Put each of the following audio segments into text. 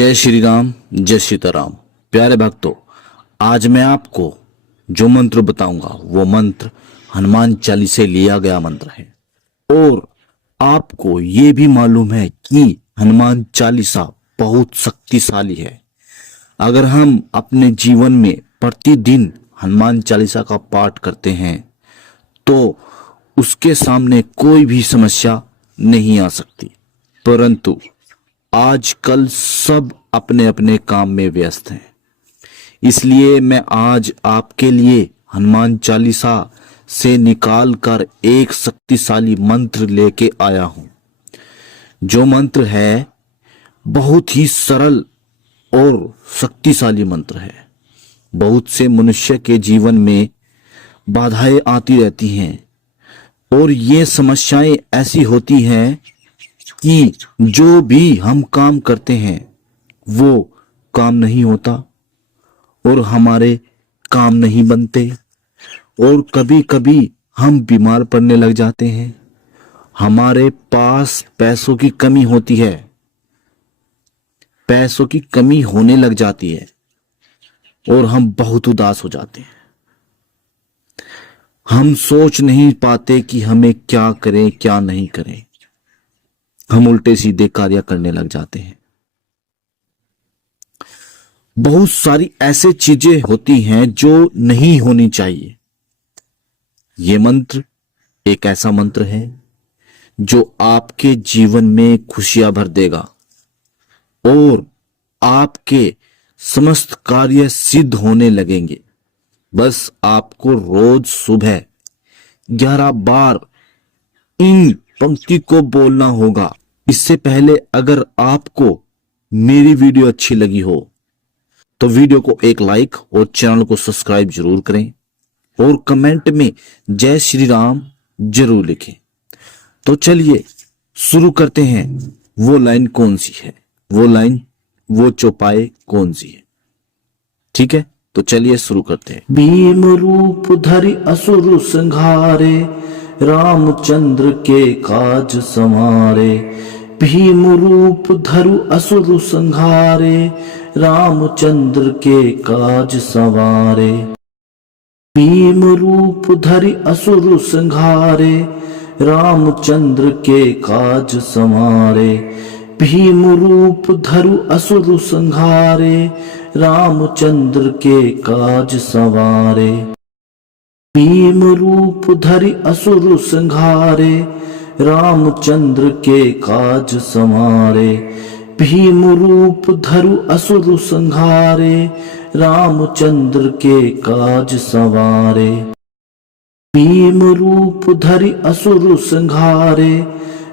जय श्री राम, जय सीताराम। प्यारे भक्तों, आज मैं आपको जो मंत्र बताऊंगा वो मंत्र हनुमान चालीसा से लिया गया मंत्र है। और आपको ये भी मालूम है कि हनुमान चालीसा बहुत शक्तिशाली है। अगर हम अपने जीवन में प्रतिदिन हनुमान चालीसा का पाठ करते हैं तो उसके सामने कोई भी समस्या नहीं आ सकती। परंतु आजकल सब अपने अपने काम में व्यस्त हैं, इसलिए मैं आज आपके लिए हनुमान चालीसा से निकाल कर एक शक्तिशाली मंत्र लेके आया हूं। जो मंत्र है बहुत ही सरल और शक्तिशाली मंत्र है। बहुत से मनुष्य के जीवन में बाधाएं आती रहती हैं और ये समस्याएं ऐसी होती हैं कि जो भी हम काम करते हैं वो काम नहीं होता और हमारे काम नहीं बनते और कभी कभी हम बीमार पड़ने लग जाते हैं। हमारे पास पैसों की कमी होती है, पैसों की कमी होने लग जाती है और हम बहुत उदास हो जाते हैं। हम सोच नहीं पाते कि हमें क्या करें क्या नहीं करें। हम उल्टे सीधे कार्य करने लग जाते हैं। बहुत सारी ऐसी चीजें होती हैं जो नहीं होनी चाहिए। ये मंत्र एक ऐसा मंत्र है जो आपके जीवन में खुशियां भर देगा और आपके समस्त कार्य सिद्ध होने लगेंगे। बस आपको रोज सुबह 11 बार इन पंक्ति को बोलना होगा। इससे पहले अगर आपको मेरी वीडियो अच्छी लगी हो तो वीडियो को एक लाइक और चैनल को सब्सक्राइब जरूर करें और कमेंट में जय श्री राम जरूर लिखें। तो चलिए शुरू करते हैं। वो लाइन कौन सी है, वो लाइन, वो चौपाई कौन सी है? ठीक है, तो चलिए शुरू करते हैं। भीम रूप धरि असुर संहारे, रामचंद्र के काज समारे। भीम रूप धरु असुर संहारे, रामचंद्र के काज सवारे। भीम रूप धरि असुर संहारे, रामचंद्र के काज समारे। भीम रूप धरु असुर संहारे, रामचंद्र के काज सवारे। भीम रूप धरि असुर संहारे, रामचंद्र के काज समारे। भीम रूप धरु असुर संहारे, रामचंद्र के काज सवारे। भीम रूप धरि असुर संहारे,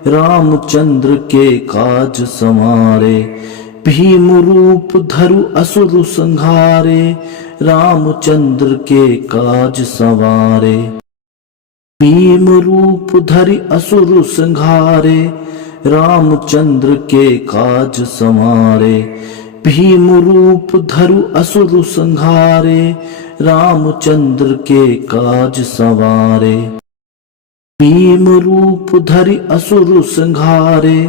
रामचंद्र के काज समारे। भीम रूप धरु असुर संहारे, रामचंद्र के काज सवारे। भीम रूप धरि असुर संहारे, रामचंद्र के काज समारे। भीम रूप धरु असुर संहारे, रामचंद्र के काज सवारे। भीम रूप धरि असुर संहारे,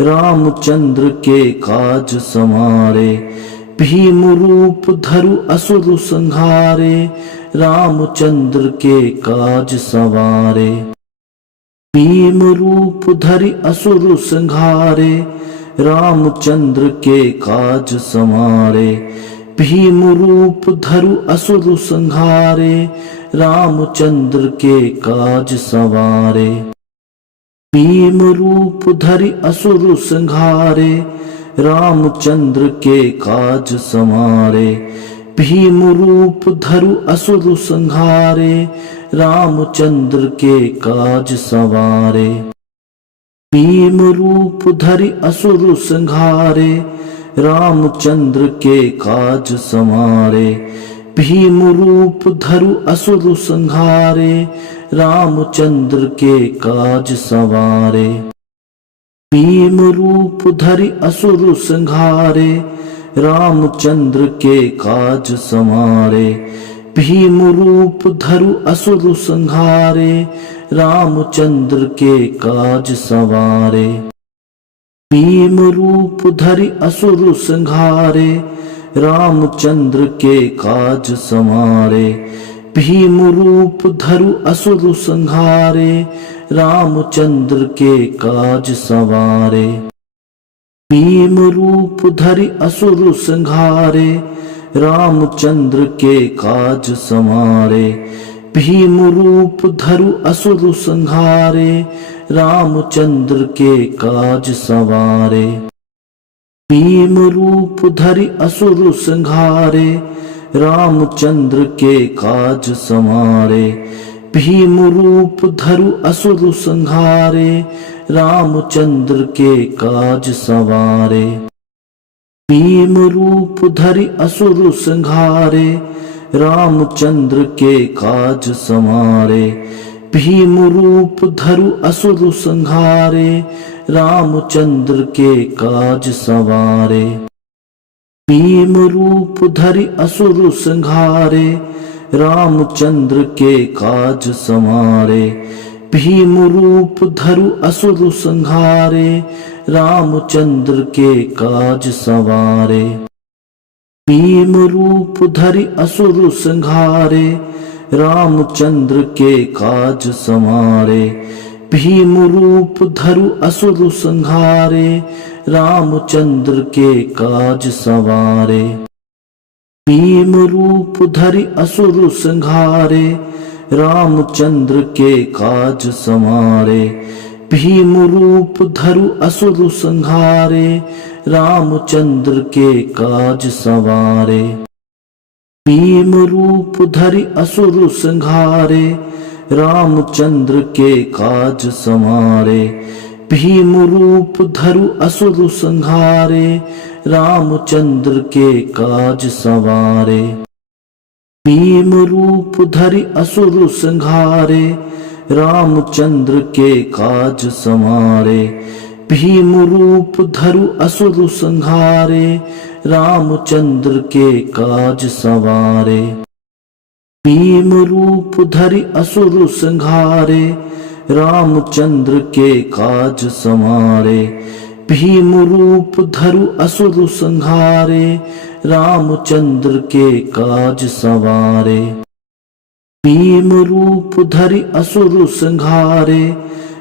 रामचंद्र के काज समारे। भीम रूप धरु असुर संहारे, रामचंद्र के काज सवारे। भीम रूप धरि असुर संहारे, रामचंद्र के काज समारे। भीम रूप धरु असुर संहारे, रामचंद्र के काज सवारे। भीम रूप धरि असुर संहारे, रामचंद्र के काज समारे। भीम रूप धरु असुर संहारे, रामचंद्र के काज सवारे। भीम रूप धरि असुर संहारे, रामचंद्र के काज समारे। भीम रूप धरु असुर संहारे, रामचंद्र के काज सवारे। भीम रूप धरि असुर संहारे, रामचंद्र के काज समारे। भीम रूप धरु असुर संहारे, रामचंद्र के काज सवारे। भीम रूप धरि असुर संहारे, रामचंद्र के काज समारे। भीम रूप धरु असुर संहारे, रामचंद्र के काज सवारे। भीम रूप धरि असुर संहारे, रामचंद्र के काज समारे। भीम रूप धरु असुर संहारे, रामचंद्र के काज सवारे। भीम रूप धरि असुर संहारे, रामचंद्र के काज समारे। भीम रूप धरु असुर संहारे, रामचंद्र के काज सवारे। भीम रूप धरि असुर संहारे, रामचंद्र के काज समारे। भीम रूप धरु असुर संहारे, रामचंद्र के काज सवारे। भीम रूप धरि असुर संहारे, रामचंद्र के काज समारे। भीम रूप धरु असुर संहारे, रामचंद्र के काज सवारे। भीम रूप धरि असुर संहारे, रामचंद्र के काज समारे। भीम रूप धरु असुर संहारे, रामचंद्र के काज सवारे। भीम रूप धरि असुर संहारे, रामचंद्र के काज समारे। भीम रूप धरु असुर संहारे, रामचंद्र के काज सवारे। भीम रूप धरि असुर संहारे, रामचंद्र के काज समारे। भीम रूप धरु असुर संहारे, रामचंद्र के काज सवारे। भीम रूप धरि असुर संहारे, रामचंद्र के काज समारे। भीम रूप धरु असुर संहारे, रामचंद्र के काज सवारे। भीम रूप धरि असुर संहारे, रामचंद्र के काज समारे। भीम रूप धरु असुर संहारे, रामचंद्र के काज सवारे। भीम रूप धरि असुर संहारे,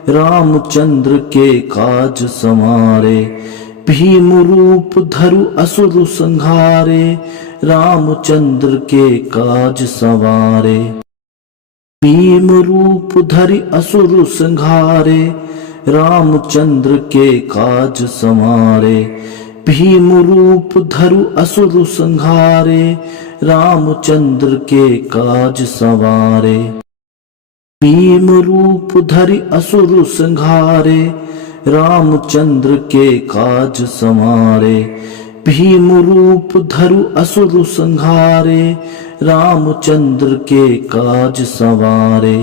रामचंद्र के काज समारे। भीम रूप धरु असुर संहारे, रामचंद्र के काज सवारे। भीम रूप धरि असुर संहारे, रामचंद्र के काज समारे। भीम रूप धरु असुर संहारे, रामचंद्र के काज सवारे। भीम रूप धरि असुर संहारे, रामचंद्र के काज समारे। भीम रूप धरु असुर संहारे, रामचंद्र के काज सवारे।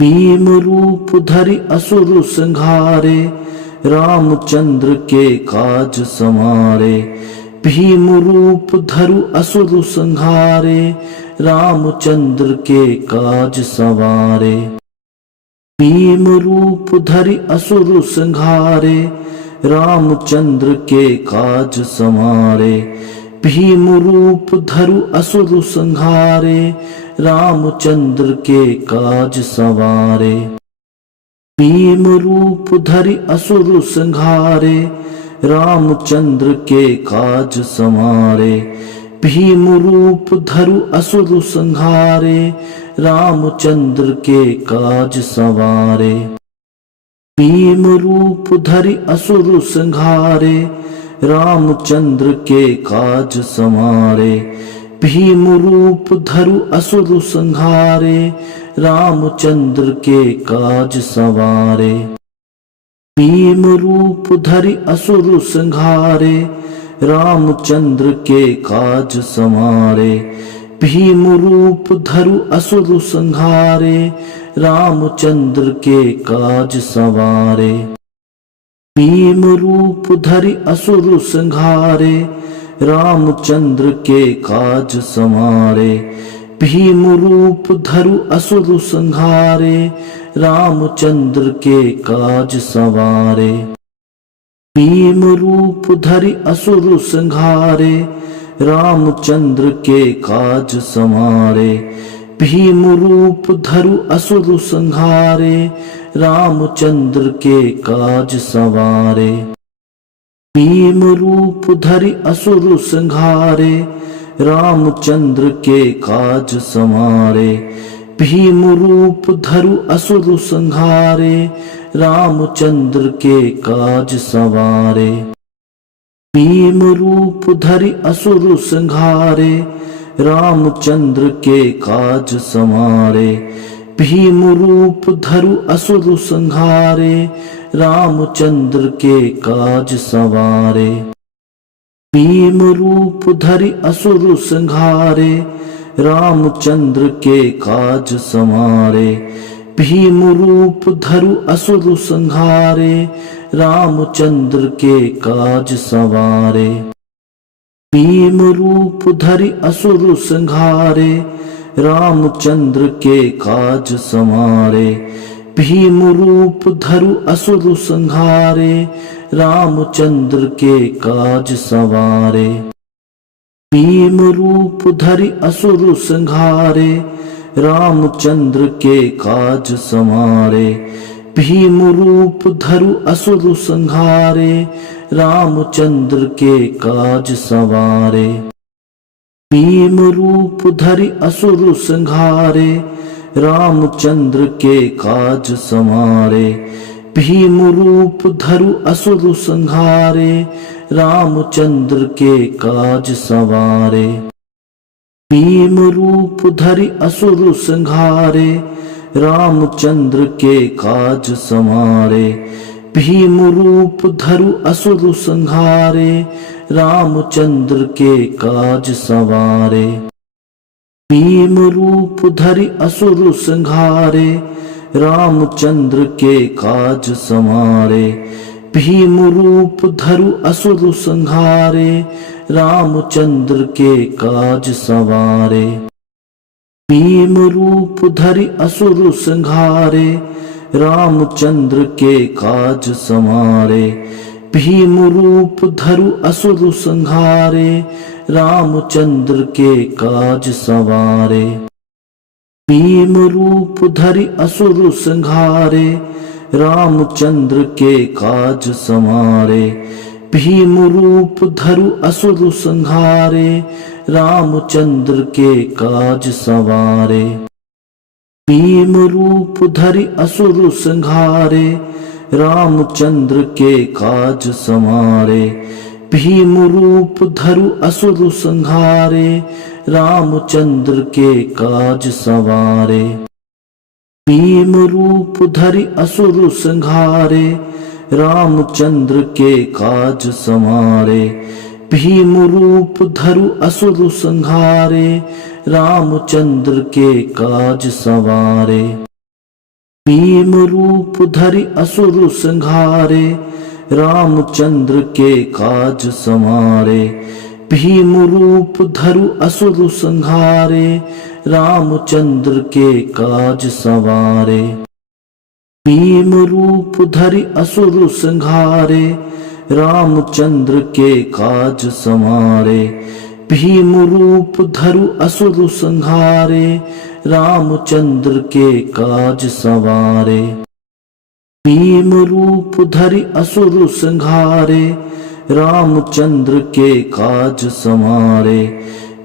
भीम रूप धरि असुर संहारे, रामचंद्र के काज समारे। भीम रूप धरु असुर संहारे, रामचंद्र के काज सवारे। भीम रूप धरि असुर संहारे, रामचंद्र के काज समारे। भीम रूप धरु असुर संहारे, रामचंद्र के काज सवारे। भीम रूप धरि असुर संहारे, रामचंद्र के काज समारे। भीम रूप धरु असुर संहारे, रामचंद्र के काज सवारे। भीम रूप धरि असुर संहारे, रामचंद्र के काज समारे। भीम रूप धरु असुर संहारे, रामचंद्र के काज सवारे। भीम रूप धरि असुर संहारे, रामचंद्र के काज समारे। भीम रूप धरु असुर संहारे, रामचंद्र के काज सवारे। भीम रूप धरि असुर संहारे, रामचंद्र के काज समारे। भीम रूप धरु असुर संहारे, रामचंद्र के काज सवारे। भीम रूप धरि असुर संहारे, रामचंद्र के काज समारे। भीम रूप धरु असुर संहारे, रामचंद्र के काज सवारे। भीम रूप धरि असुर संहारे, रामचंद्र के काज समारे। भीम रूप धरु असुर संहारे, रामचंद्र के काज सवारे। भीम रूप धरि असुर संहारे, रामचंद्र के काज समारे। भीम रूप धरु असुर संहारे, रामचंद्र के काज सवारे। भीम रूप धरि असुर संहारे, रामचंद्र के काज समारे। भीम रूप धरु असुर संहारे, रामचंद्र के काज सवारे। भीम रूप धरि असुर संहारे, रामचंद्र के काज समारे। भीम रूप धरु असुर संहारे, रामचंद्र के काज सवारे। भीम रूप धरि असुर संहारे, रामचंद्र के काज समारे। भीम रूप धरु असुर संहारे, रामचंद्र के काज सवारे। भीम रूप धरि असुर संहारे, रामचंद्र के काज समारे। भीम रूप धरु असुर संहारे, रामचंद्र के काज सवारे। भीम रूप धरि असुर संहारे, रामचंद्र के काज समारे। भीम रूप धरु असुर संहारे, रामचंद्र के काज सवारे। भीम रूप धरि असुर संहारे, रामचंद्र के काज समारे। भीम रूप धरु असुर संहारे, रामचंद्र के काज सवारे। भीम रूप धरि असुर संहारे, रामचंद्र के काज समारे। भीम रूप धरु असुर संहारे, रामचंद्र के काज सवारे। भीम रूप धरि असुर संहारे, रामचंद्र के काज समारे। भीम रूप धरु असुर संहारे, रामचंद्र के काज सवारे। भीम रूप धरि असुर संहारे, रामचंद्र के काज समारे। भीम रूप धरु असुर संहारे, रामचंद्र के काज सवारे। भीम रूप धरि असुर संहारे, रामचंद्र के काज समारे। भीम रूप धरु असुर संहारे, रामचंद्र के काज सवारे। भीम रूप धरि असुर संहारे, रामचंद्र के काज समारे। भीम रूप धरु असुर संहारे, रामचंद्र के काज सवारे। भीम रूप धरि असुर संहारे, रामचंद्र के काज समारे। भीम रूप धरु असुर संहारे, रामचंद्र के काज सवारे। भीम रूप धरि असुर संहारे, रामचंद्र के काज समारे।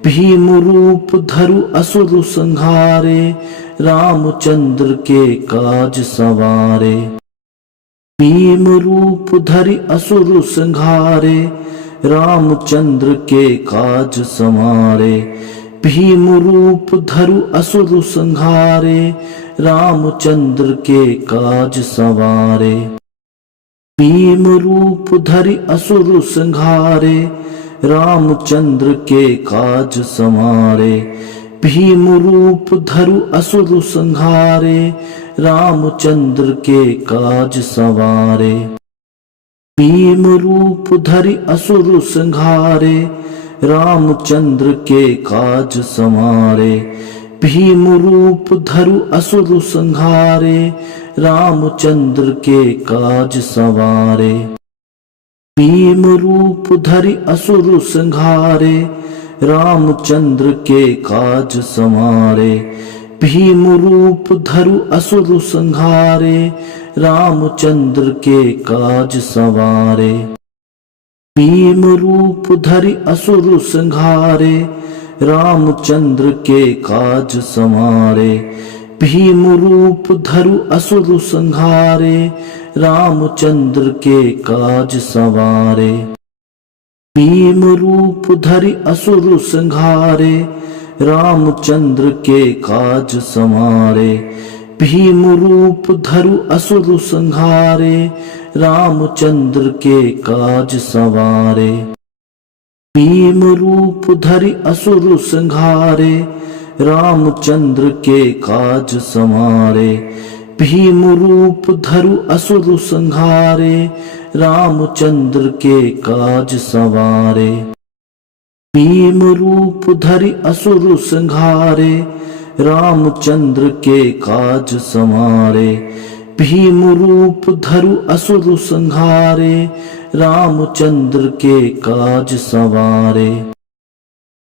भीम रूप धरु असुर संहारे, रामचंद्र के काज सवारे। भीम रूप धरि असुर संहारे, रामचंद्र के काज समारे। भीम रूप धरु असुर संहारे, रामचंद्र के काज सवारे। भीम रूप धरि असुर संहारे, रामचंद्र के काज समारे। भीम रूप धरु असुर संहारे, रामचंद्र के काज सवारे। भीम रूप धरि असुर संहारे, रामचंद्र के काज समारे। भीम रूप धरु असुर संहारे, रामचंद्र के काज सवारे। भीम रूप धरि असुर संहारे, रामचंद्र के काज समारे। भीम रूप धरु असुर संहारे, रामचंद्र के काज सवारे। भीम रूप धरि असुर संहारे, रामचंद्र के काज समारे। भीम रूप धरु असुर संहारे, रामचंद्र के काज सवारे। भीम रूप धरि असुर संहारे, रामचंद्र के काज समारे। भीम रूप धरु असुर संहारे, रामचंद्र के काज सवारे। भीम रूप धरि असुर संहारे, रामचंद्र के काज समारे। भीम रूप धरु असुर संहारे, रामचंद्र के काज सवारे। भीम रूप धरि असुर संहारे, रामचंद्र के काज समारे। भीम रूप धरु असुर संहारे, रामचंद्र के काज सवारे।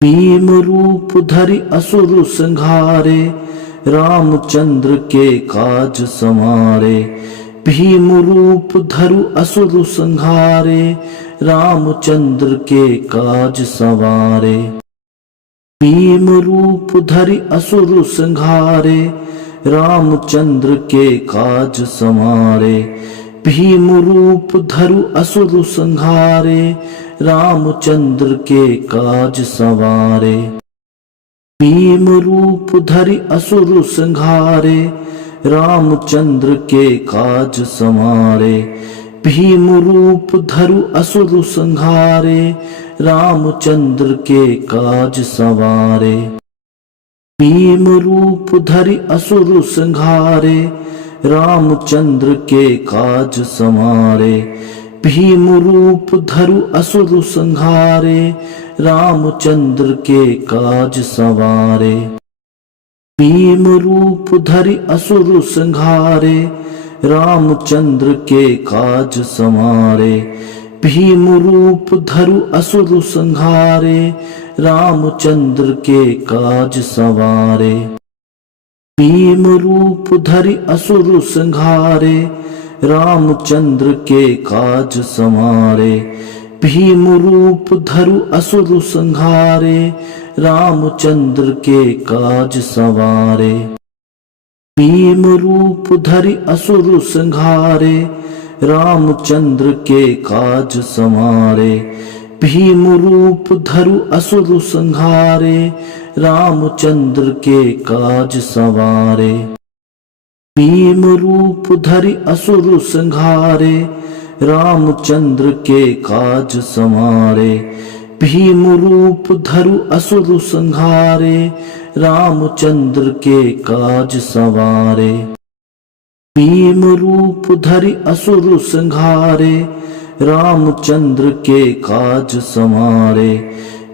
भीम रूप धरि असुर संहारे, रामचंद्र के काज समारे। भीम रूप धरु असुर संहारे, रामचंद्र के काज सवारे। भीम रूप धरि असुर संहारे, रामचंद्र के काज समारे। भीम रूप धरु असुर संहारे, रामचंद्र के काज सवारे। भीम रूप धरि असुर संहारे, रामचंद्र के काज समारे। भीम रूप धरु असुर संहारे, रामचंद्र के काज सवारे। भीम रूप धरि असुर संहारे, रामचंद्र के काज समारे। भीम रूप धरु असुर संहारे, रामचंद्र के काज सवारे। भीम रूप धरि असुर संहारे, रामचंद्र के काज समारे। भीम रूप धरु असुर संहारे, रामचंद्र के काज सवारे। भीम रूप धरि असुर संहारे, रामचंद्र के काज समारे। भीम रूप धरु असुर संहारे, रामचंद्र के काज सवारे। भीम रूप धरि असुर संहारे, रामचंद्र के काज समारे। भीम रूप धरु असुर संहारे, रामचंद्र के काज सवारे। भीम रूप धरि असुर संहारे, रामचंद्र के काज समारे। भीम रूप धरु असुर संहारे, रामचंद्र के काज सवारे। भीम रूप धरि असुर संहारे, रामचंद्र के काज समारे।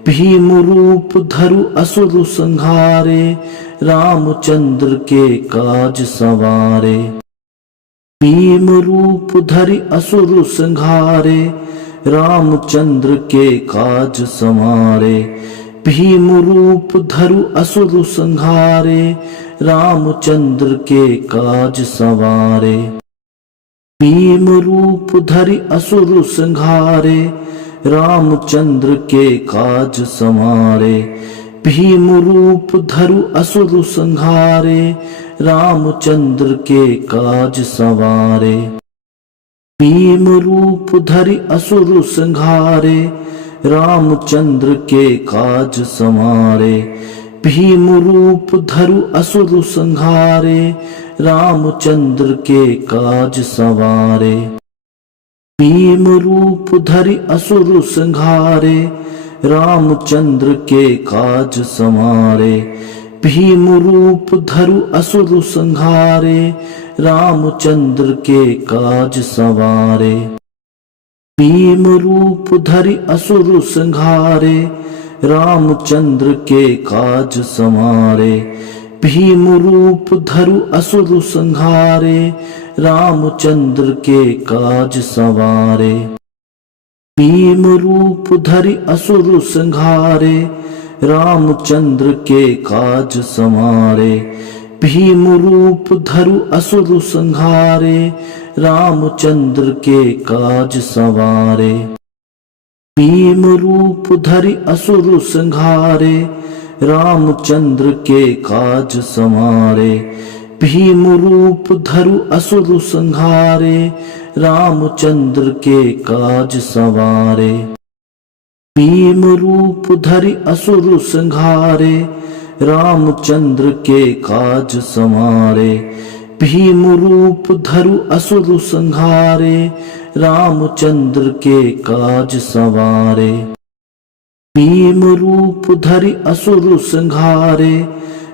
भीम रूप धरु असुर संहारे, रामचंद्र के काज सवारे। भीम रूप धरि असुर संहारे, रामचंद्र के काज समारे। भीम रूप धरु असुर संहारे, रामचंद्र के काज सवारे। भीम रूप धरि असुर संहारे, रामचंद्र के काज समारे। भीम रूप धरु असुर संहारे, रामचंद्र के काज सवारे। भीम रूप धरि असुर संहारे, रामचंद्र के काज समारे। भीम रूप धरु असुर संहारे, रामचंद्र के काज सवारे। भीम रूप धरि असुर संहारे, रामचंद्र के काज समारे। भीम रूप धरु असुर संहारे, रामचंद्र के काज सवारे। भीम रूप धरि असुर संहारे, रामचंद्र के काज समारे। भीम रूप धरु असुर संहारे, रामचंद्र के काज सवारे। भीम रूप धरि असुर संहारे, रामचंद्र के काज समारे। भीम रूप धरु असुर संहारे, रामचंद्र के काज सवारे। भीम रूप धरि असुर संहारे, रामचंद्र के काज समारे। भीम रूप धरु असुर संहारे, रामचंद्र के काज सवारे। भीम रूप धरि असुर संहारे, रामचंद्र के काज समारे। भीम रूप धरु असुर संहारे, रामचंद्र के काज सवारे। भीम रूप धरि असुर संहारे,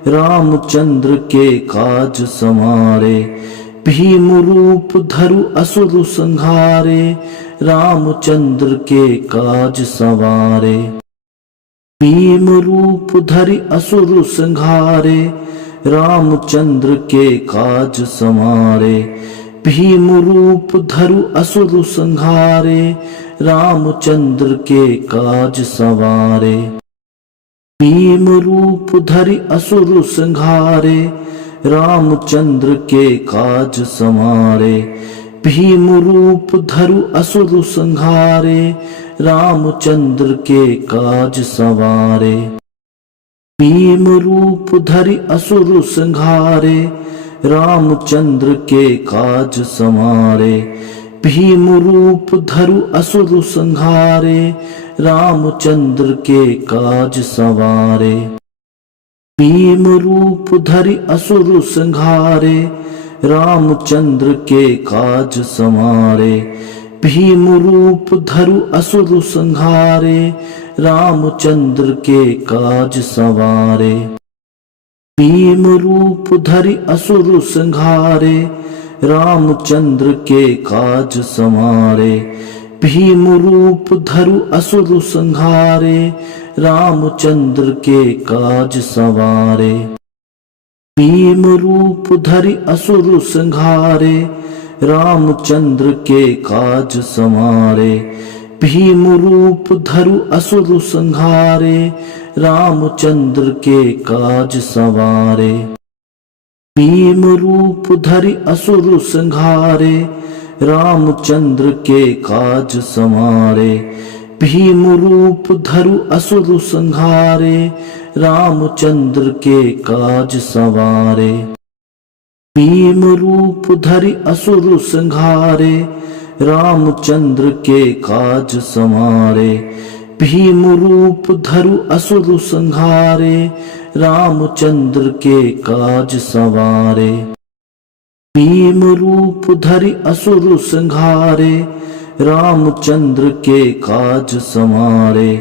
रामचंद्र के काज समारे। भीम रूप धरु असुर संहारे, रामचंद्र के काज सवारे। भीम रूप धरि असुर संहारे, रामचंद्र के काज समारे। भीम रूप धरु असुर संहारे, रामचंद्र के काज सवारे। भीम रूप धरि असुर संहारे, रामचंद्र के काज समारे। भीम रूप धरु असुर संहारे, रामचंद्र के काज सवारे। भीम रूप धरि असुर संहारे, रामचंद्र के काज समारे। भीम रूप धरु असुर संहारे, रामचंद्र के काज सवारे। भीम रूप धरि असुर संहारे, रामचंद्र के काज समारे। भीम रूप धरु असुर संहारे, रामचंद्र के काज सवारे। भीम रूप धरि असुर संहारे, रामचंद्र के काज समारे। भीम रूप धरु असुर संहारे, रामचंद्र के काज सवारे। भीम रूप धरि असुर संहारे, रामचंद्र के काज समारे। भीम रूप धरु असुर संहारे, रामचंद्र के काज सवारे। भीम रूप धरि असुर संहारे, रामचंद्र के काज समारे। भीम रूप धरु असुर संहारे, रामचंद्र के काज सवारे। भीम रूप धरि असुर संहारे, रामचंद्र के काज समारे। भीम रूप धरु असुर संहारे, रामचंद्र के काज सवारे। भीम रूप धरि असुर संहारे, रामचंद्र के काज समारे।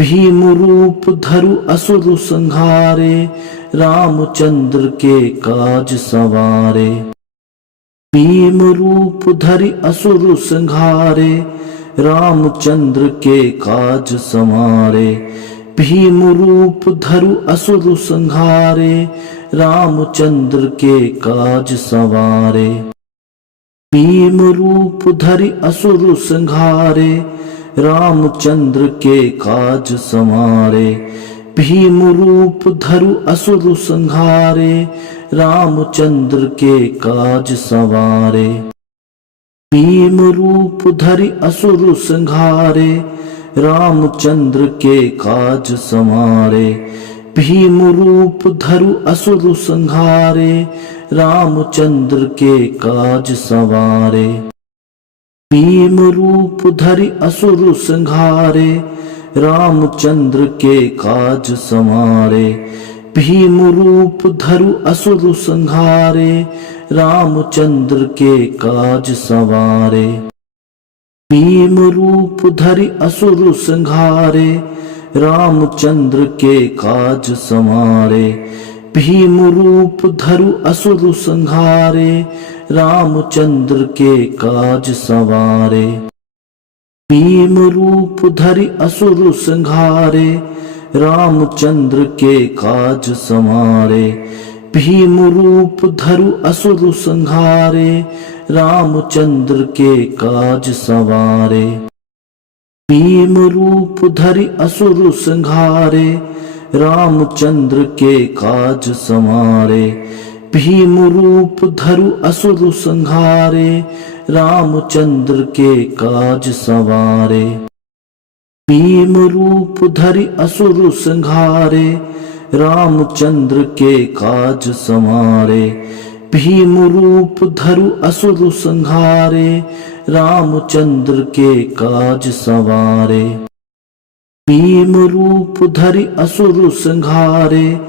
भीम रूप धरु असुर संहारे, रामचंद्र के काज सवारे। भीम रूप धरि असुर संहारे, रामचंद्र के काज समारे। भीम रूप धरु असुर संहारे, रामचंद्र के काज सवारे। भीम रूप धरि असुर संहारे, रामचंद्र के काज समारे। भीम रूप धरु असुर संहारे, रामचंद्र के काज सवारे। भीम रूप धरि असुर संहारे, रामचंद्र के काज समारे। भीम रूप धरु असुर संहारे, रामचंद्र के काज सवारे। भीम रूप धरि असुर संहारे, रामचंद्र के काज समारे। भीम रूप धरु असुर संहारे, रामचंद्र के काज सवारे। भीम रूप धरि असुर संहारे, रामचंद्र के काज समारे। भीम रूप धरु असुर संहारे, रामचंद्र के काज सवारे। भीम रूप धरि असुर संहारे, रामचंद्र के काज समारे। भीम रूप धरु असुर संहारे, रामचंद्र के काज सवारे। भीम रूप धरि असुर संहारे, रामचंद्र के काज समारे। भीम रूप धरु असुर संहारे, रामचंद्र के काज सवारे। भीम रूप धरि असुर संहारे, रामचंद्र के काज समारे। भीम रूप धरु असुर संहारे, रामचंद्र के काज सवारे। भीम रूप धरि असुर संहारे,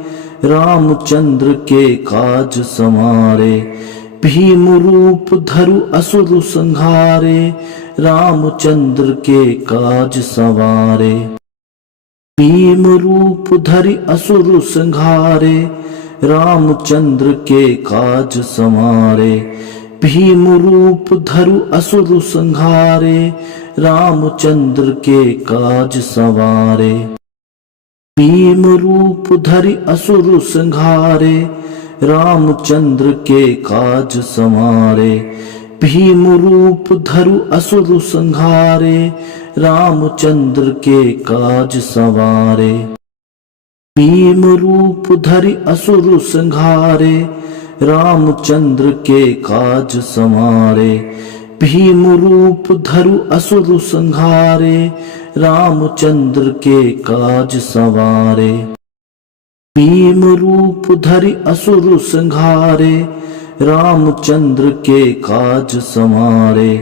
रामचंद्र के काज समारे। भीम रूप धरु असुर संहारे, रामचंद्र के काज सवारे। भीम रूप धरि असुर संहारे, रामचंद्र के काज समारे। भीम रूप धरु असुर संहारे, रामचंद्र के काज सवारे। भीम रूप धरि असुर संहारे, रामचंद्र के काज समारे। भीम रूप धरु असुर संहारे, रामचंद्र के काज सवारे। भीम रूप धरि असुर संहारे, रामचंद्र के काज समारे। भीम रूप धरु असुर संहारे, रामचंद्र के काज सवारे। भीम रूप धरि असुर संहारे, रामचंद्र के काज समारे।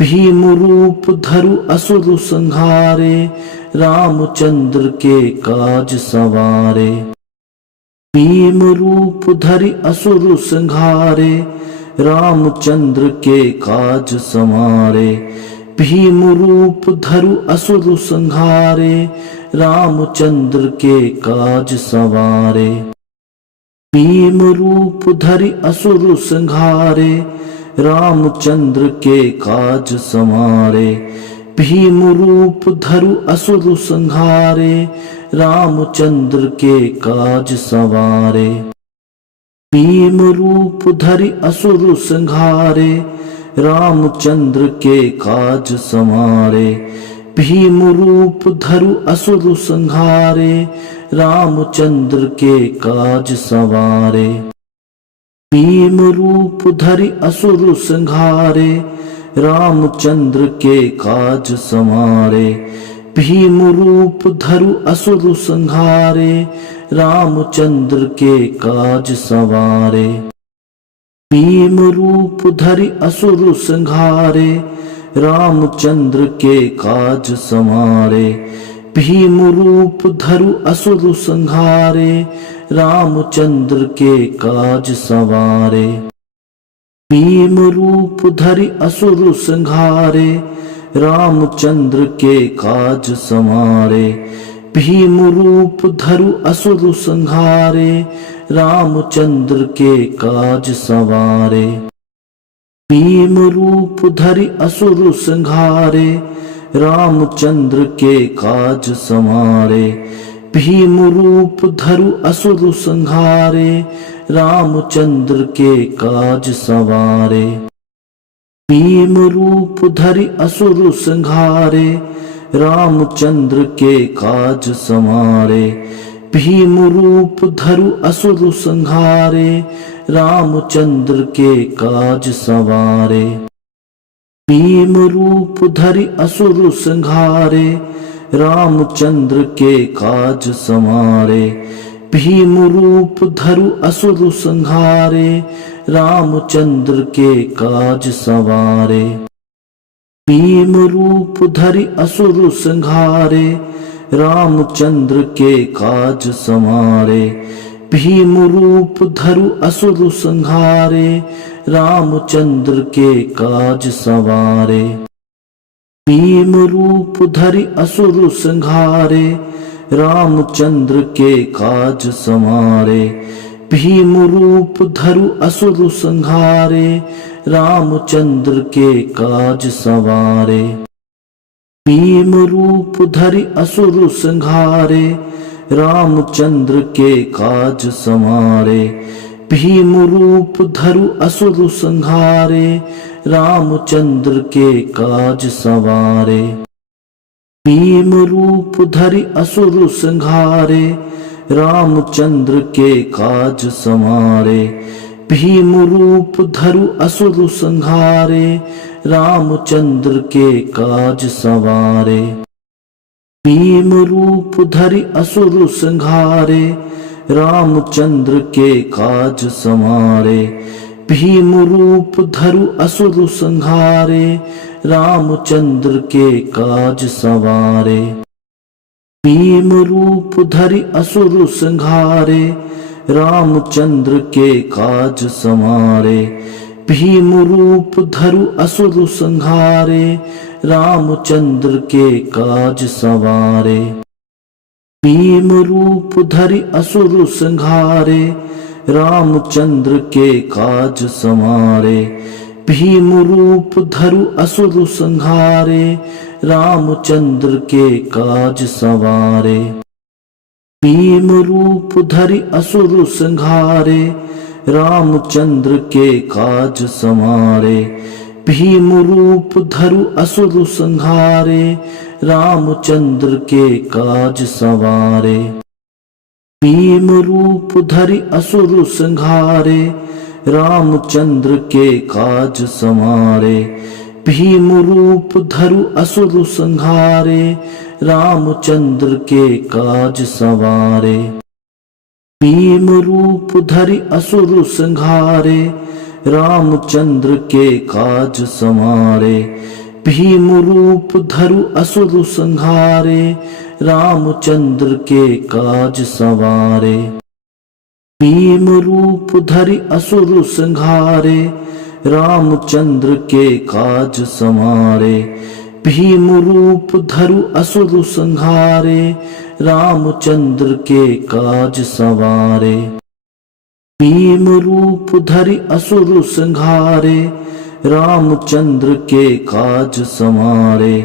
भीम रूप धरु असुर संहारे, रामचंद्र के काज सवारे। भीम रूप धरि असुर संहारे, रामचंद्र के काज समारे। भीम रूप धरु असुर संहारे, रामचंद्र के काज सवारे। भीम रूप धरि असुर संहारे, रामचंद्र के काज समारे। भीम रूप धरु असुर संहारे, रामचंद्र के काज सवारे। भीम रूप धरि असुर संहारे, रामचंद्र के काज समारे। भीम रूप धरु असुर संहारे, रामचंद्र के काज सवारे। भीम रूप धरि असुर संहारे, रामचंद्र के काज समारे। भीम रूप धरु असुर संहारे, रामचंद्र के काज सवारे। भीम रूप धरि असुर संहारे, रामचंद्र के काज समारे। भीम रूप धरु असुर संहारे, रामचंद्र के काज सवारे। भीम रूप धरि असुर संहारे, रामचंद्र के काज समारे। भीम रूप धरु असुर संहारे, रामचंद्र के काज सवारे। भीम रूप धरि असुर संहारे, रामचंद्र के काज समारे। भीम रूप धरु असुर संहारे, रामचंद्र के काज सवारे। भीम रूप धरि असुर संहारे, रामचंद्र के काज समारे। भीम रूप धरु असुर संहारे, रामचंद्र के काज सवारे। भीम रूप धरि असुर संहारे, रामचंद्र के काज समारे। भीम रूप धरु असुर संहारे, रामचंद्र के काज सवारे। भीम रूप धरि असुर संहारे, रामचंद्र के काज समारे। भीम रूप धरु असुर संहारे, रामचंद्र के काज सवारे। भीम रूप धरि असुर संहारे, रामचंद्र के काज समारे। भीम रूप धरु असुर संहारे, रामचंद्र के काज सवारे। भीम रूप धरि असुर संहारे, रामचंद्र के काज समारे। भीम रूप धरु असुर संहारे, रामचंद्र के काज सवारे। भीम रूप धरि असुर संहारे रामचंद्र के काज समारे। भीम रूप धरु असुर संहारे रामचंद्र के काज सवारे। भीम रूप धरि असुर संहारे रामचंद्र के काज समारे। भीम रूप धरु असुर संहारे रामचंद्र के काज सवारे। भीम रूप धरि असुर संहारे रामचंद्र के काज समारे। भीम रूप धरु असुर संहारे रामचंद्र के काज सवारे। भीम रूप धरि असुर संहारे रामचंद्र के काज समारे। भीम रूप धरु असुर संहारे रामचंद्र के काज सवारे। भीम रूप धरि असुर संहारे रामचंद्र के काज समारे। भीम रूप धरु असुर संहारे रामचंद्र के काज सवारे। भीम रूप धरि असुर संहारे रामचंद्र के काज समारे। भीम रूप धरु असुर संहारे रामचंद्र के काज सवारे। भीम रूप धरि असुर संहारे रामचंद्र के काज समारे। भीम रूप धरु असुर संहारे रामचंद्र के काज सवारे। भीम रूप धरि असुर संहारे रामचंद्र के काज समारे। भीम रूप धरु असुर संहारे रामचंद्र के काज सवारे। भीम रूप धरि असुर संहारे रामचंद्र के काज समारे।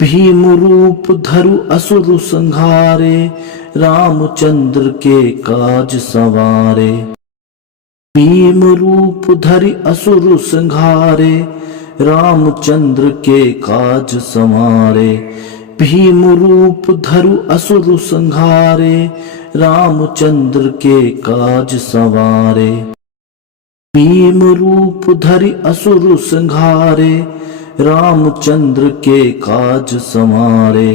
भीम रूप धरु असुर संहारे रामचंद्र के काज सवारे। भीम रूप धरि असुर संहारे रामचंद्र के काज समारे। भीम रूप धरु असुर संहारे रामचंद्र के काज सवारे। भीम रूप धरि असुर संहारे रामचंद्र के काज समारे।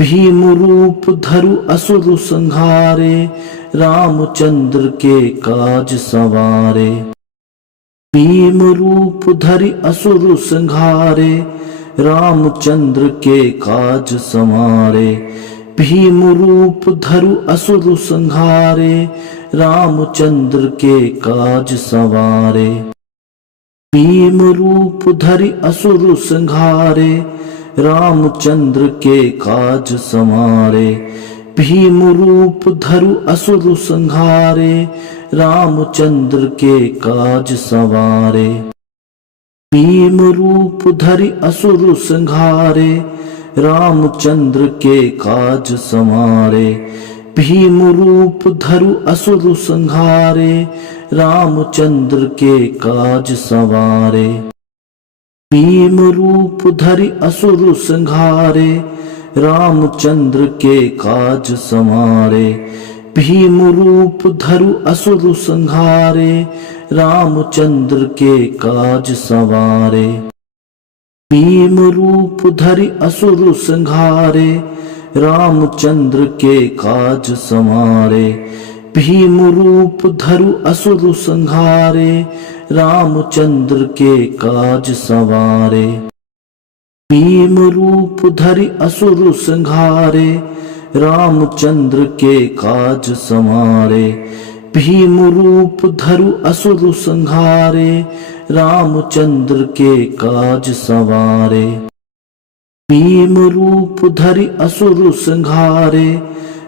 भीम रूप धरु असुर संहारे रामचंद्र के काज सवारे। भीम रूप धरि असुर संहारे रामचंद्र के काज समारे। भीम रूप धरु असुर संहारे रामचंद्र के काज सवारे। भीम रूप धरि असुर संहारे रामचंद्र के काज समारे। भीम रूप धरु असुर संहारे रामचंद्र के काज सवारे। भीम रूप धरि असुर संहारे रामचंद्र के काज समारे। भीम रूप धरु असुर संहारे रामचंद्र के काज सवारे। भीम रूप धरि असुर संहारे रामचंद्र के काज समारे। भीम रूप धरु असुर संहारे रामचंद्र के काज सवारे। भीम रूप धरि असुर संहारे रामचंद्र के काज समारे। भीम रूप धरु असुर संहारे रामचंद्र के काज सवारे। भीम रूप धरि असुर संहारे रामचंद्र के काज समारे। भीम रूप धरु असुर संहारे रामचंद्र के काज सवारे। भीम रूप धरि असुर संहारे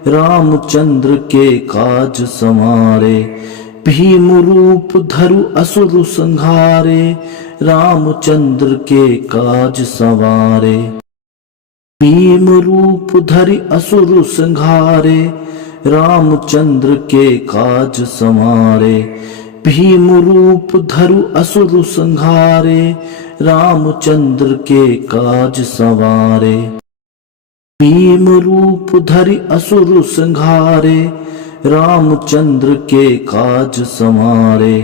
रामचंद्र के काज समारे। भीम रूप धरु असुर संहारे रामचंद्र के काज सवारे। भीम रूप धरि असुर संहारे रामचंद्र के काज समारे। भीम रूप धरु असुर संहारे रामचंद्र के काज सवारे। भीम रूप धरि असुर संहारे, रामचंद्र के काज समारे।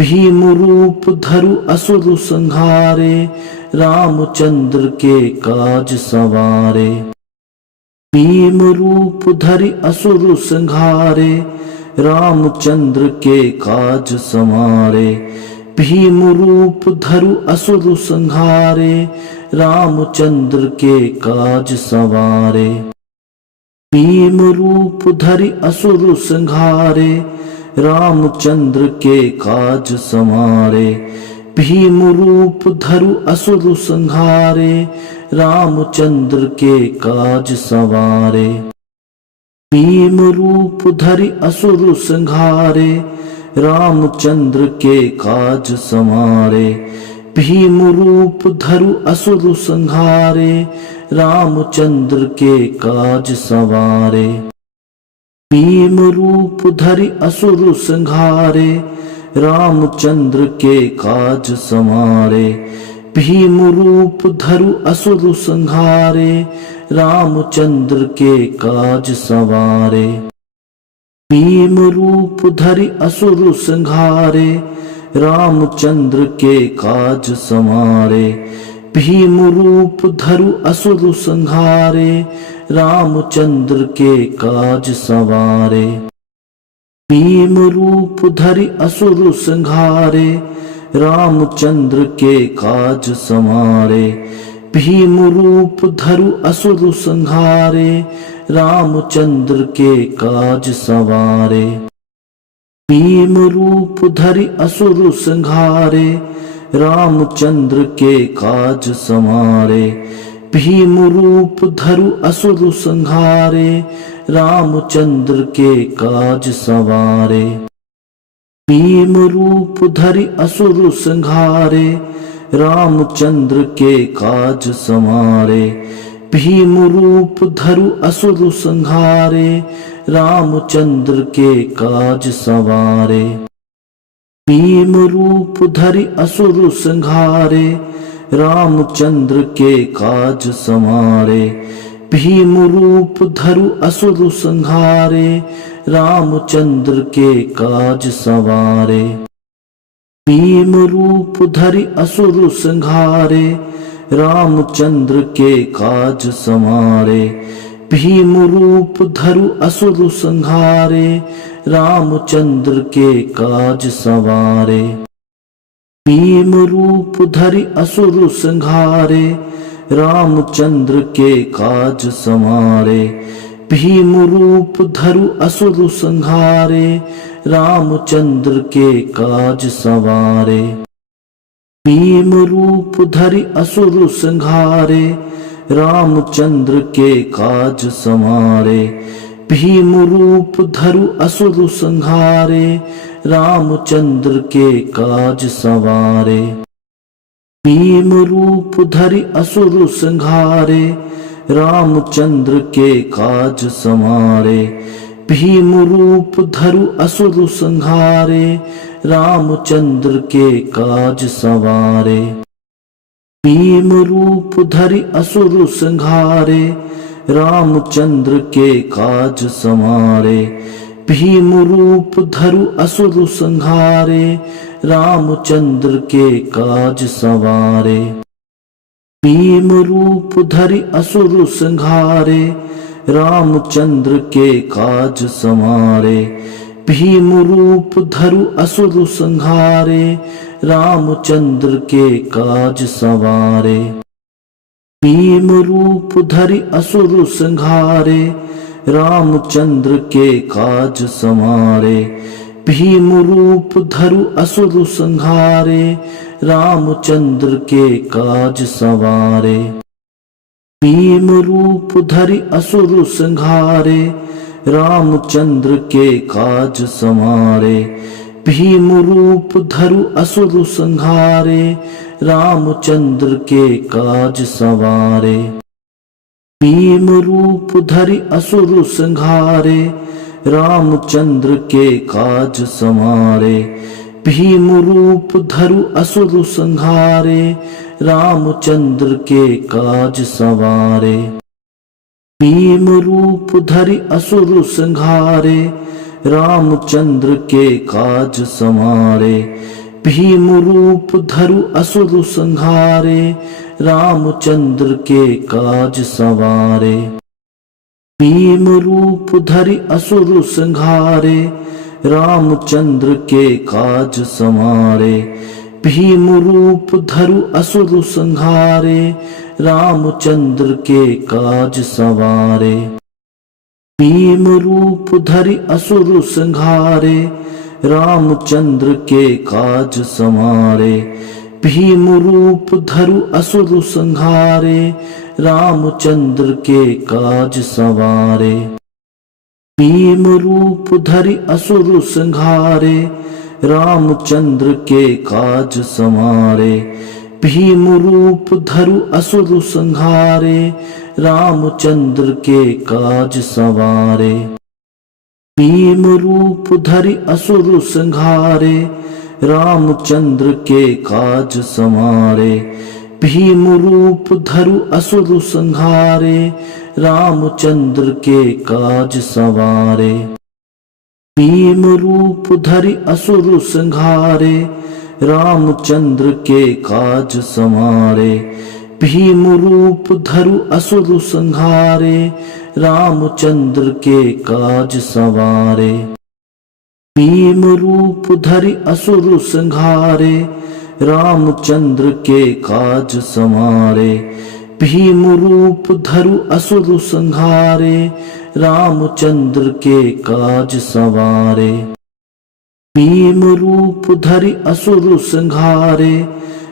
भीम रूप धरु असुर संहारे, रामचंद्र के काज सवारे। भीम रूप धरि असुर संहारे, रामचंद्र के काज समारे। भीम रूप धरु असुर संहारे, रामचंद्र के काज सवारे। भीम रूप धरि असुर संहारे, रामचंद्र के काज समारे। भीम रूप धरु असुर संहारे, रामचंद्र के काज सवारे। भीम रूप धरि असुर संहारे, रामचंद्र के काज समारे। भीम रूप धरु असुर संहारे, रामचंद्र के काज सवारे। भीम रूप धरि असुर संहारे, रामचंद्र के काज समारे। भीम रूप धरु असुर संहारे, रामचंद्र के काज सवारे। भीम रूप धरि असुर संहारे, रामचंद्र के काज समारे। भीम रूप धरु असुर संहारे, रामचंद्र के काज सवारे। भीम रूप धरि असुर संहारे, रामचंद्र के काज समारे। भीम रूप धरु असुर संहारे, रामचंद्र के काज सवारे। भीम रूप धरि असुर संहारे, रामचंद्र के काज समारे। भीम रूप धरु असुर संहारे, रामचंद्र के काज सवारे। भीम रूप धरि असुर संहारे, रामचंद्र के काज समारे। भीम रूप धरु असुर संहारे, रामचंद्र के काज सवारे। भीम रूप धरि असुर संहारे, रामचंद्र के काज समारे। भीम रूप धरु असुर संहारे, रामचंद्र के काज सवारे। भीम रूप धरि असुर संहारे, रामचंद्र के काज समारे। भीम रूप धरु असुर संहारे, रामचंद्र के काज सवारे। भीम रूप धरि असुर संहारे, रामचंद्र के काज समारे। भीम रूप धरु असुर संहारे, रामचंद्र के काज सवारे। भीम रूप धरि असुर संहारे, रामचंद्र के काज समारे। भीम रूप धरु असुर संहारे, रामचंद्र के काज सवारे। भीम रूप धरि असुर संहारे, रामचंद्र के काज समारे। भीम रूप धरु असुर संहारे, रामचंद्र के काज सवारे। भीम रूप धरि असुर संहारे, रामचंद्र के काज समारे। भीम रूप धरु असुर संहारे, रामचंद्र के काज सवारे। भीम रूप धरि असुर संहारे, रामचंद्र के काज समारे। भीम रूप धरु असुर संहारे, रामचंद्र के काज सवारे। भीम रूप धरि असुर संहारे, रामचंद्र के काज समारे। भीम रूप धरु असुर संहारे, रामचंद्र के काज सवारे। भीम रूप धरि असुर संहारे, रामचंद्र के काज समारे। भीम रूप धरु असुर संहारे, रामचंद्र के काज सवारे। भीम रूप धरि असुर संहारे, रामचंद्र के काज समारे। भीम रूप धरु असुर संहारे, रामचंद्र के काज सवारे। भीम रूप धरि असुर संहारे, रामचंद्र के काज समारे। भीम रूप धरु असुर संहारे, रामचंद्र के काज सवारे। भीम रूप धरि असुर संहारे, रामचंद्र के काज समारे। भीम रूप धरु असुर संहारे, रामचंद्र के काज सवारे। भीम रूप धरि असुर संहारे, रामचंद्र के काज समारे। भीम रूप धरु असुर संहारे, रामचंद्र के काज सवारे। भीम रूप धरि असुर संहारे, रामचंद्र के काज समारे। भीम रूप धरु असुर संहारे, रामचंद्र के काज सवारे। भीम रूप धरि असुर संहारे, रामचंद्र के काज समारे। भीम रूप धरु असुर संहारे, रामचंद्र के काज सवारे। भीम रूप धरि असुर संहारे, रामचंद्र के काज समारे। भीम रूप धरु असुर संहारे, रामचंद्र के काज सवारे। भीम रूप धरि असुर संहारे, रामचंद्र के काज समारे। भीम रूप धरु असुर संहारे, रामचंद्र के काज सवारे। भीम रूप धरि असुर संहारे,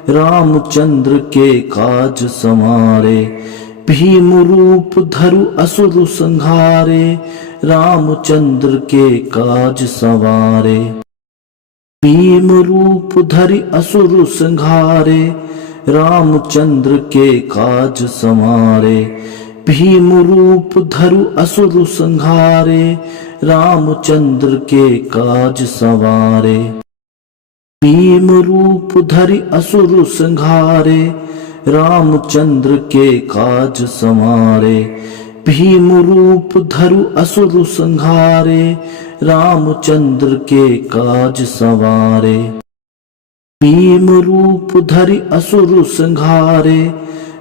रामचंद्र के काज समारे। भीम रूप धरु असुर संहारे, रामचंद्र के काज सवारे। भीम रूप धरि असुर संहारे, रामचंद्र के काज समारे। भीम रूप धरु असुर संहारे, रामचंद्र के काज सवारे। भीम रूप धरि असुर संहारे, रामचंद्र के काज समारे। भीम रूप धरु असुर संहारे, रामचंद्र के काज सवारे। भीम रूप धरि असुर संहारे,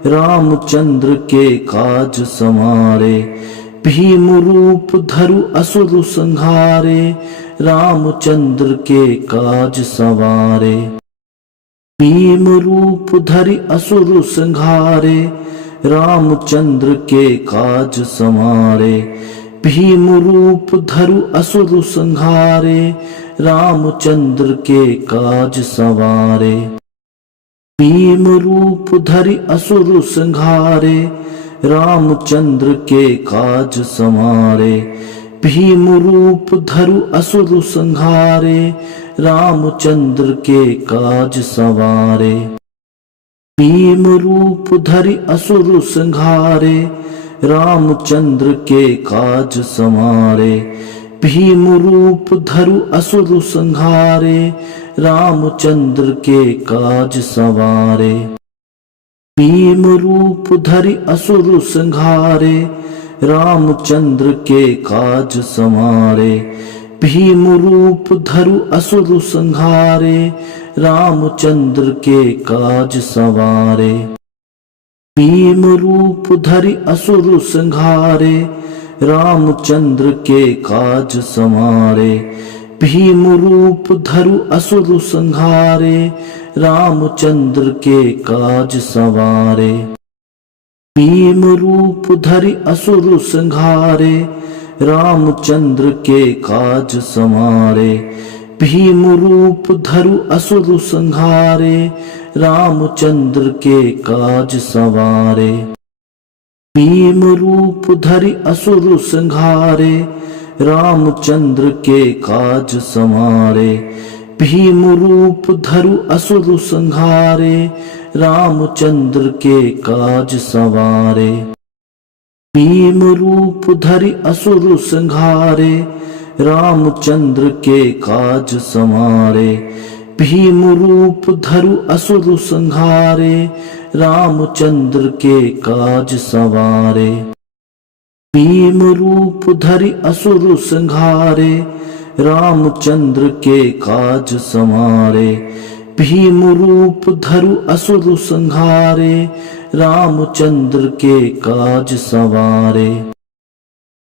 रामचंद्र के काज समारे। भीम रूप धरु असुर संहारे, रामचंद्र के काज सवारे। भीम रूप धरि असुर संहारे, रामचंद्र के काज समारे। भीम रूप धरु असुर संहारे, रामचंद्र के काज सवारे। भीम रूप धरि असुर संहारे, रामचंद्र के काज समारे। भीम रूप धरु असुर संहारे, रामचंद्र के काज सवारे। भीम रूप धरि असुर संहारे, रामचंद्र के काज समारे। भीम रूप धरु असुर संहारे, रामचंद्र के काज सवारे। भीम रूप धरि असुर संहारे, रामचंद्र के काज समारे। भीम रूप धरु असुर संहारे, रामचंद्र के काज सवारे। भीम रूप धरि असुर संहारे, रामचंद्र के काज समारे। भीम रूप धरु असुर संहारे, रामचंद्र के काज सवारे। भीम रूप धरि असुर संहारे, रामचंद्र के काज समारे। भीम रूप धरु असुर संहारे, रामचंद्र के काज सवारे। भीम रूप धरि असुर संहारे, रामचंद्र के काज समारे। भीम रूप धरु असुर संहारे, रामचंद्र के काज सवारे। भीम रूप धरि असुर संहारे, रामचंद्र के काज समारे। भीम रूप धरु असुर संहारे, रामचंद्र के काज सवारे। भीम रूप धरि असुर संहारे रामचंद्र के काज समारे। भीम रूप धरु असुर संहारे रामचंद्र के काज सवारे।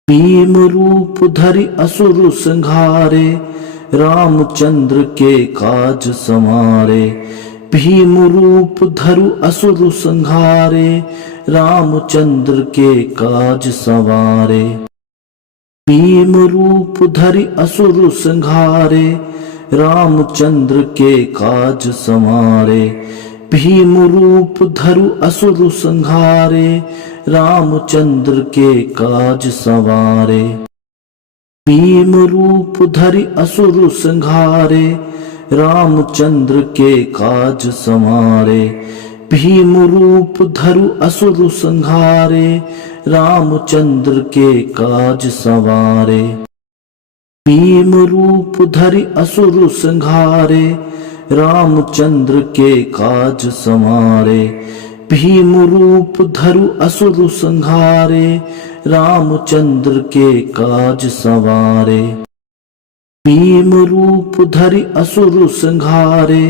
भीम रूप धरि असुर संहारे रामचंद्र के काज समारे। भीम रूप धरु असुर संहारे रामचंद्र के काज सवारे। भीम रूप धरि असुर संहारे रामचंद्र के काज समारे। भीम रूप धरु असुर संहारे रामचंद्र के काज सवारे। भीम रूप धरि असुर संहारे रामचंद्र के काज समारे। भीम रूप धरु असुर संहारे रामचंद्र के काज सवारे। भीम रूप धरि असुर संहारे रामचंद्र के काज समारे। भीम रूप धरु असुर संहारे रामचंद्र के काज सवारे। भीम रूप धरि असुर संहारे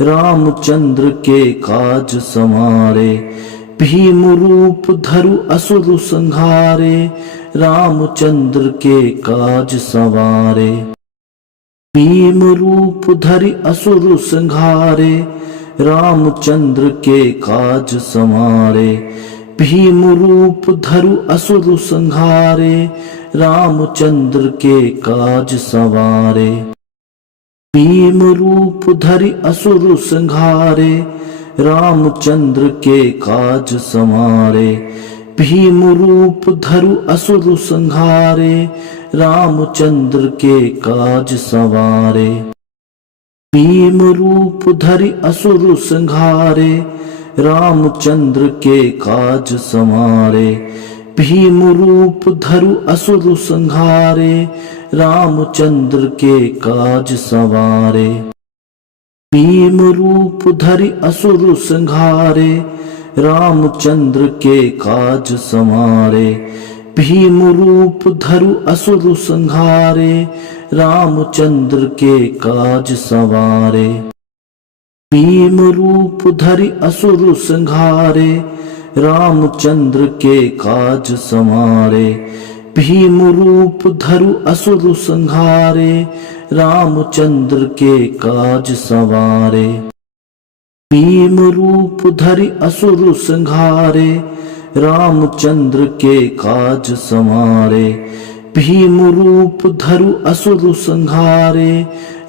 रामचंद्र के काज समारे। भीम रूप धरु असुर संहारे रामचंद्र के काज सवारे। भीम रूप धरि असुर संहारे रामचंद्र के काज समारे। भीम रूप धरु असुर संहारे रामचंद्र के काज सवारे। भीम रूप धरि असुर संहारे रामचंद्र के काज समारे। भीम रूप धरु असुर संहारे रामचंद्र के काज सवारे। भीम रूप धरि असुर संहारे रामचंद्र के काज समारे। भीम रूप धरु असुर संहारे रामचंद्र के काज सवारे। भीम रूप धरि असुर संहारे रामचंद्र के काज समारे। भीम रूप धरु असुर संहारे रामचंद्र के काज सवारे। भीम रूप धरि असुर संहारे रामचंद्र के काज समारे। भीम रूप धरु असुर संहारे रामचंद्र के काज सवारे। भीम रूप धरि असुर संहारे रामचंद्र के काज समारे। भीम रूप धरु असुर संहारे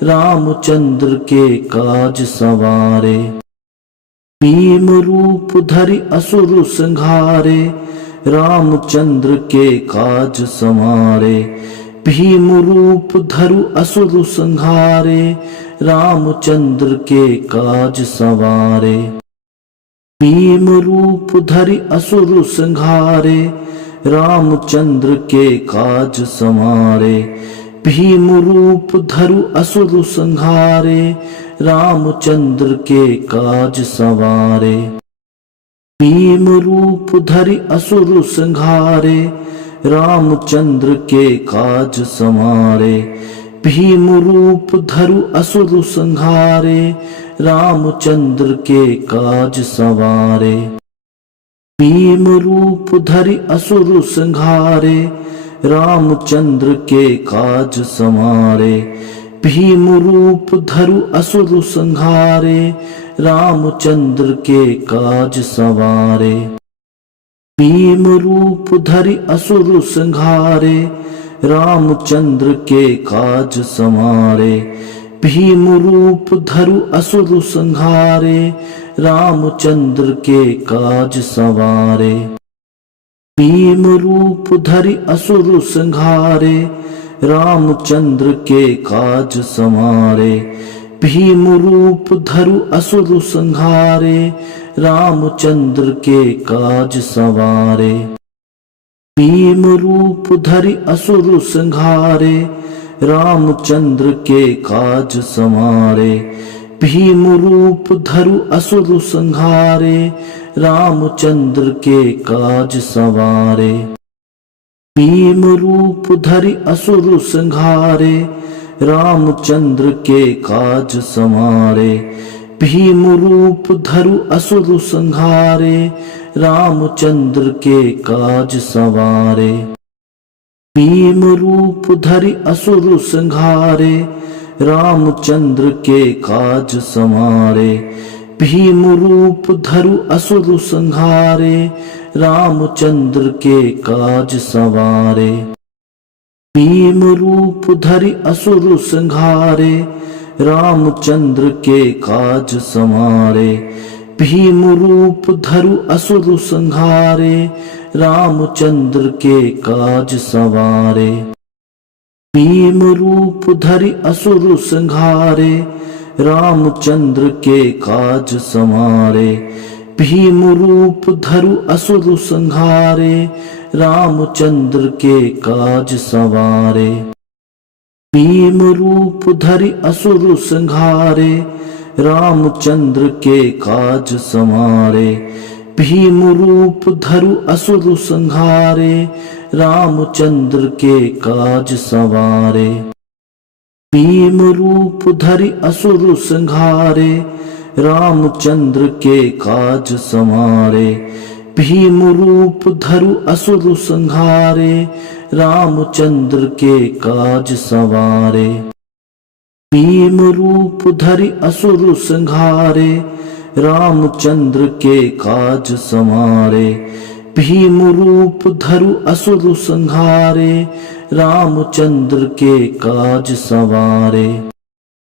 रामचंद्र के काज सवारे। भीम रूप धरि असुर संहारे रामचंद्र के काज समारे। भीम रूप धरु असुर संहारे रामचंद्र के काज सवारे। भीम रूप धरि असुर संहारे रामचंद्र के काज समारे। भीम रूप धरु असुर संहारे रामचंद्र के काज सवारे। भीम रूप धरि असुर संहारे रामचंद्र के काज समारे। भीम रूप धरु असुर संहारे रामचंद्र के काज सवारे। भीम रूप धरि असुर संहारे रामचंद्र के काज समारे। भीम रूप धरु असुर संहारे रामचंद्र के काज सवारे। भीम रूप धरि असुर संहारे रामचंद्र के काज समारे। भीम रूप धरु असुर संहारे रामचंद्र के काज सवारे। भीम रूप धरि असुर संहारे रामचंद्र के काज समारे। भीम रूप धरु असुर संहारे रामचंद्र के काज सवारे। भीम रूप धरि असुर संहारे रामचंद्र के काज समारे। भीम रूप धरु असुर संहारे रामचंद्र के काज सवारे। भीम रूप धरि असुर संहारे रामचंद्र के काज समारे। भीम रूप धरु असुर संहारे रामचंद्र के काज सवारे। भीम रूप धरि असुर संहारे रामचंद्र के काज समारे। भीम रूप धरु असुर संहारे रामचंद्र के काज सवारे। भीम रूप धरि असुर संहारे रामचंद्र के काज समारे। भीम रूप धरु असुर संहारे रामचंद्र के काज सवारे। भीम रूप धरि असुर संहारे रामचंद्र के काज समारे। भीम रूप धरु असुर संहारे रामचंद्र के काज सवारे। भीम रूप धरि असुर संहारे रामचंद्र के काज समारे। भीम रूप धरु असुर संहारे रामचंद्र के काज सवारे। भीम रूप धरि असुर संहारे रामचंद्र के काज समारे। भीम रूप धरु असुर संहारे रामचंद्र के काज सवारे। भीम रूप धरि असुर संहारे रामचंद्र के काज समारे। भीम रूप धरु असुर संहारे रामचंद्र के काज सवारे।